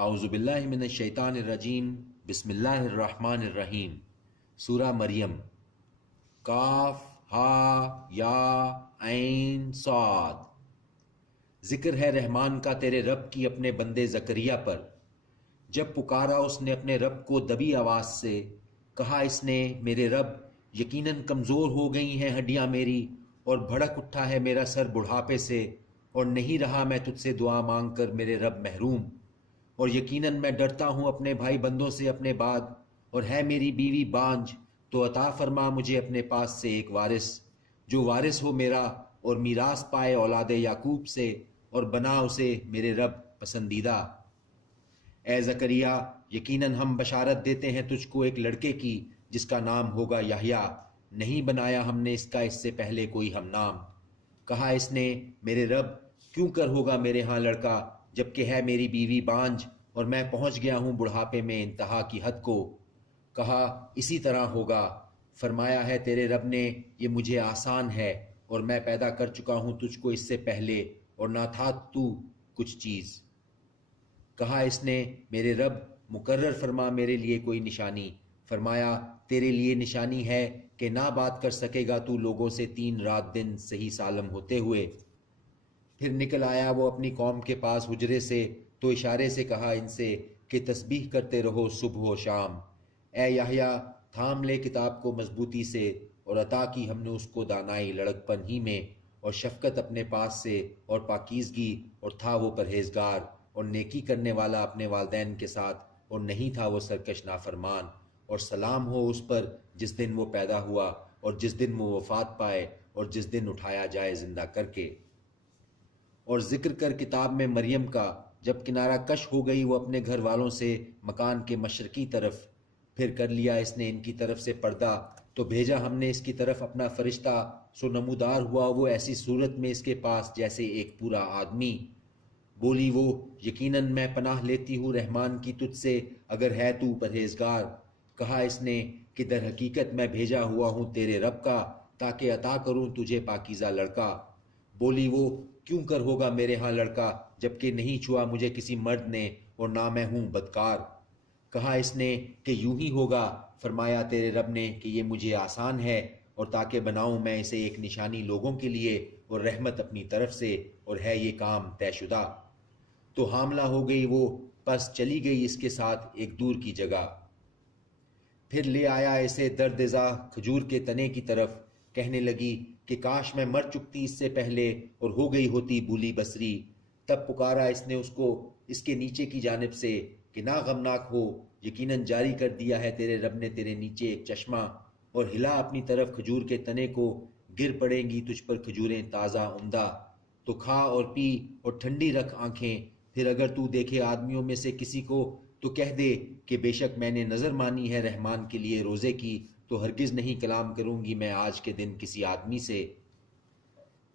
اعوذ باللہ من الشیطان الرجیم بسم اللہ الرحمن الرحیم۔ سورہ مریم، کاف ہا یا عین صاد۔ ذکر ہے رحمان کا تیرے رب کی اپنے بندے زکریا پر، جب پکارا اس نے اپنے رب کو دبی آواز سے، کہا اس نے میرے رب یقیناً کمزور ہو گئی ہیں ہڈیاں میری، اور بھڑک اٹھا ہے میرا سر بڑھاپے سے، اور نہیں رہا میں تجھ سے دعا مانگ کر میرے رب محروم، اور یقیناً میں ڈرتا ہوں اپنے بھائی بندوں سے اپنے بعد، اور ہے میری بیوی بانجھ، تو عطا فرما مجھے اپنے پاس سے ایک وارث، جو وارث ہو میرا اور میراث پائے اولاد یعقوب سے، اور بنا اسے میرے رب پسندیدہ۔ اے زکریا، یقیناً ہم بشارت دیتے ہیں تجھ کو ایک لڑکے کی جس کا نام ہوگا یحییٰ، نہیں بنایا ہم نے اس کا اس سے پہلے کوئی ہم نام۔ کہا اس نے میرے رب کیوں کر ہوگا میرے ہاں لڑکا، جبکہ ہے میری بیوی بانجھ اور میں پہنچ گیا ہوں بڑھاپے میں انتہا کی حد کو۔ کہا اسی طرح ہوگا، فرمایا ہے تیرے رب نے یہ مجھے آسان ہے، اور میں پیدا کر چکا ہوں تجھ کو اس سے پہلے، اور نہ تھا تو کچھ چیز۔ کہا اس نے میرے رب مقرر فرما میرے لیے کوئی نشانی، فرمایا تیرے لیے نشانی ہے کہ نہ بات کر سکے گا تو لوگوں سے 3 رات دن صحیح سالم ہوتے ہوئے۔ پھر نکل آیا وہ اپنی قوم کے پاس حجرے سے، تو اشارے سے کہا ان سے کہ تسبیح کرتے رہو صبح و شام۔ اے یحییٰ، تھام لے کتاب کو مضبوطی سے، اور عطا کی ہم نے اس کو دانائی لڑکپن ہی میں، اور شفقت اپنے پاس سے، اور پاکیزگی، اور تھا وہ پرہیزگار اور نیکی کرنے والا اپنے والدین کے ساتھ، اور نہیں تھا وہ سرکش نافرمان۔ اور سلام ہو اس پر جس دن وہ پیدا ہوا، اور جس دن وہ وفات پائے، اور جس دن اٹھایا جائے زندہ کر کے۔ اور ذکر کر کتاب میں مریم کا، جب کنارہ کش ہو گئی وہ اپنے گھر والوں سے مکان کے مشرقی طرف، پھر کر لیا اس نے ان کی طرف سے پردہ، تو بھیجا ہم نے اس کی طرف اپنا فرشتہ، سو نمودار ہوا وہ ایسی صورت میں اس کے پاس جیسے ایک پورا آدمی۔ بولی وہ یقیناً میں پناہ لیتی ہوں رحمان کی تجھ سے اگر ہے تو پرہیزگار۔ کہا اس نے کہ در حقیقت میں بھیجا ہوا ہوں تیرے رب کا، تاکہ عطا کروں تجھے پاکیزہ لڑکا۔ بولی وہ کیوں کر ہوگا میرے ہاں لڑکا، جبکہ نہیں چھوا مجھے کسی مرد نے، اور نہ میں ہوں بدکار۔ کہا اس نے کہ یوں ہی ہوگا، فرمایا تیرے رب نے کہ یہ مجھے آسان ہے، اور تاکہ بناؤں میں اسے ایک نشانی لوگوں کے لیے اور رحمت اپنی طرف سے، اور ہے یہ کام طے شدہ۔ تو حاملہ ہو گئی وہ، پس چلی گئی اس کے ساتھ ایک دور کی جگہ۔ پھر لے آیا اسے دردزا کھجور کے تنے کی طرف، کہنے لگی کہ کاش میں مر چکتی اس سے پہلے اور ہو گئی ہوتی بولی بصری۔ تب پکارا اس نے اس کو اس کے نیچے کی جانب سے کہ نہ غمناک ہو، یقیناً جاری کر دیا ہے تیرے رب نے تیرے نیچے ایک چشمہ، اور ہلا اپنی طرف کھجور کے تنے کو، گر پڑیں گی تجھ پر کھجوریں تازہ عمدہ، تو کھا اور پی اور ٹھنڈی رکھ آنکھیں۔ پھر اگر تو دیکھے آدمیوں میں سے کسی کو تو کہہ دے کہ بے شک میں نے نظر مانی ہے رحمان کے لیے روزے کی، تو ہرگز نہیں کلام کروں گی میں آج کے دن کسی آدمی سے۔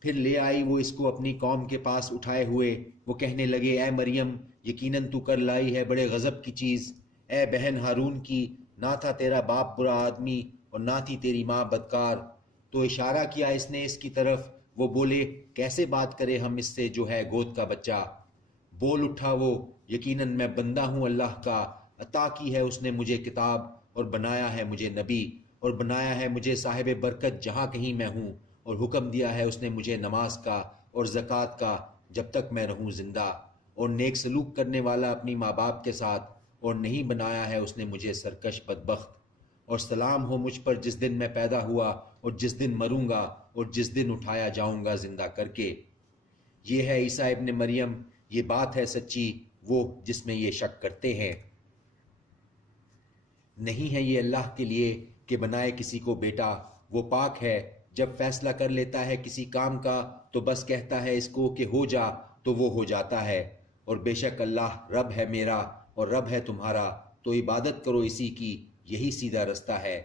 پھر لے آئی وہ اس کو اپنی قوم کے پاس اٹھائے ہوئے، وہ کہنے لگے اے مریم یقیناً تو کر لائی ہے بڑے غضب کی چیز، اے بہن ہارون کی، نہ تھا تیرا باپ برا آدمی اور نہ تھی تیری ماں بدکار۔ تو اشارہ کیا اس نے اس کی طرف، وہ بولے کیسے بات کرے ہم اس سے جو ہے گود کا بچہ۔ بول اٹھا وہ یقیناً میں بندہ ہوں اللہ کا، عطا کی ہے اس نے مجھے کتاب، اور بنایا ہے مجھے نبی، اور بنایا ہے مجھے صاحب برکت جہاں کہیں میں ہوں، اور حکم دیا ہے اس نے مجھے نماز کا اور زکوٰۃ کا جب تک میں رہوں زندہ، اور نیک سلوک کرنے والا اپنی ماں باپ کے ساتھ، اور نہیں بنایا ہے اس نے مجھے سرکش بدبخت۔ اور سلام ہو مجھ پر جس دن میں پیدا ہوا، اور جس دن مروں گا، اور جس دن اٹھایا جاؤں گا زندہ کر کے۔ یہ ہے عیسیٰ ابن مریم، یہ بات ہے سچی وہ جس میں یہ شک کرتے ہیں۔ نہیں ہے یہ اللہ کے لیے کہ بنائے کسی کو بیٹا، وہ پاک ہے، جب فیصلہ کر لیتا ہے کسی کام کا تو بس کہتا ہے اس کو کہ ہو جا تو وہ ہو جاتا ہے۔ اور بے شک اللہ رب ہے میرا اور رب ہے تمہارا، تو عبادت کرو اسی کی، یہی سیدھا رستہ ہے۔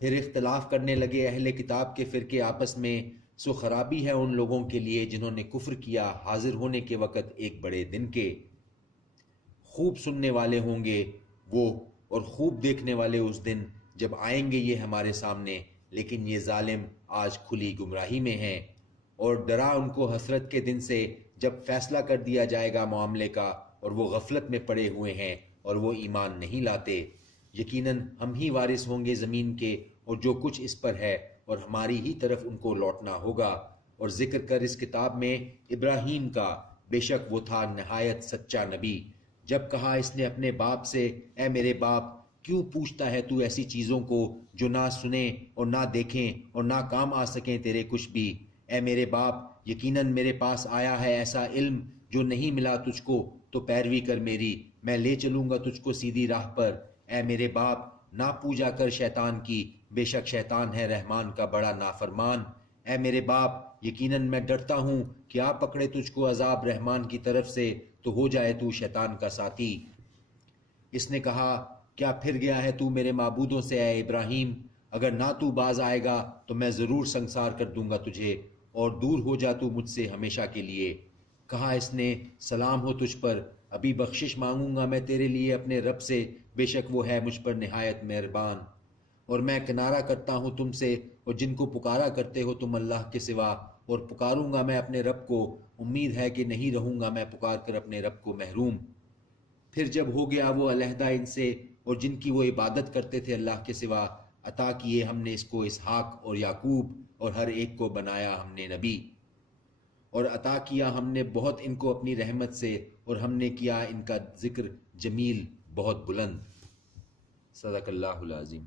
پھر اختلاف کرنے لگے اہل کتاب کے فرقے آپس میں، سو خرابی ہے ان لوگوں کے لیے جنہوں نے کفر کیا حاضر ہونے کے وقت ایک بڑے دن کے۔ خوب سننے والے ہوں گے وہ اور خوب دیکھنے والے اس دن جب آئیں گے یہ ہمارے سامنے، لیکن یہ ظالم آج کھلی گمراہی میں ہیں۔ اور ڈرا ان کو حسرت کے دن سے جب فیصلہ کر دیا جائے گا معاملے کا، اور وہ غفلت میں پڑے ہوئے ہیں اور وہ ایمان نہیں لاتے۔ یقیناً ہم ہی وارث ہوں گے زمین کے اور جو کچھ اس پر ہے، اور ہماری ہی طرف ان کو لوٹنا ہوگا۔ اور ذکر کر اس کتاب میں ابراہیم کا، بے شک وہ تھا نہایت سچا نبی۔ جب کہا اس نے اپنے باپ سے، اے میرے باپ، کیوں پوچھتا ہے تو ایسی چیزوں کو جو نہ سنیں اور نہ دیکھیں اور نہ کام آ سکیں تیرے کچھ بھی؟ اے میرے باپ، یقیناً میرے پاس آیا ہے ایسا علم جو نہیں ملا تجھ کو، تو پیروی کر میری، میں لے چلوں گا تجھ کو سیدھی راہ پر۔ اے میرے باپ، نہ پوجا کر شیطان کی، بے شک شیطان ہے رحمان کا بڑا نافرمان۔ اے میرے باپ، یقیناً میں ڈرتا ہوں کہ آپ پکڑے تجھ کو عذاب رحمان کی طرف سے تو ہو جائے تو شیطان کا ساتھی۔ اس نے کہا، کیا پھر گیا ہے تو میرے معبودوں سے اے ابراہیم؟ اگر نہ تو باز آئے گا تو میں ضرور سنسار کر دوں گا تجھے، اور دور ہو جا تو مجھ سے ہمیشہ کے لیے۔ کہا اس نے، سلام ہو تجھ پر، ابھی بخشش مانگوں گا میں تیرے لیے اپنے رب سے، بے شک وہ ہے مجھ پر نہایت مہربان۔ اور میں کنارہ کرتا ہوں تم سے اور جن کو پکارا کرتے ہو تم اللہ کے سوا، اور پکاروں گا میں اپنے رب کو، امید ہے کہ نہیں رہوں گا میں پکار کر اپنے رب کو محروم۔ پھر جب ہو گیا وہ علیحدہ ان سے اور جن کی وہ عبادت کرتے تھے اللہ کے سوا، عطا کیے ہم نے اس کو اسحاق اور یعقوب، اور ہر ایک کو بنایا ہم نے نبی۔ اور عطا کیا ہم نے بہت ان کو اپنی رحمت سے، اور ہم نے کیا ان کا ذکر جمیل بہت بلند۔ صدق اللہ العظیم۔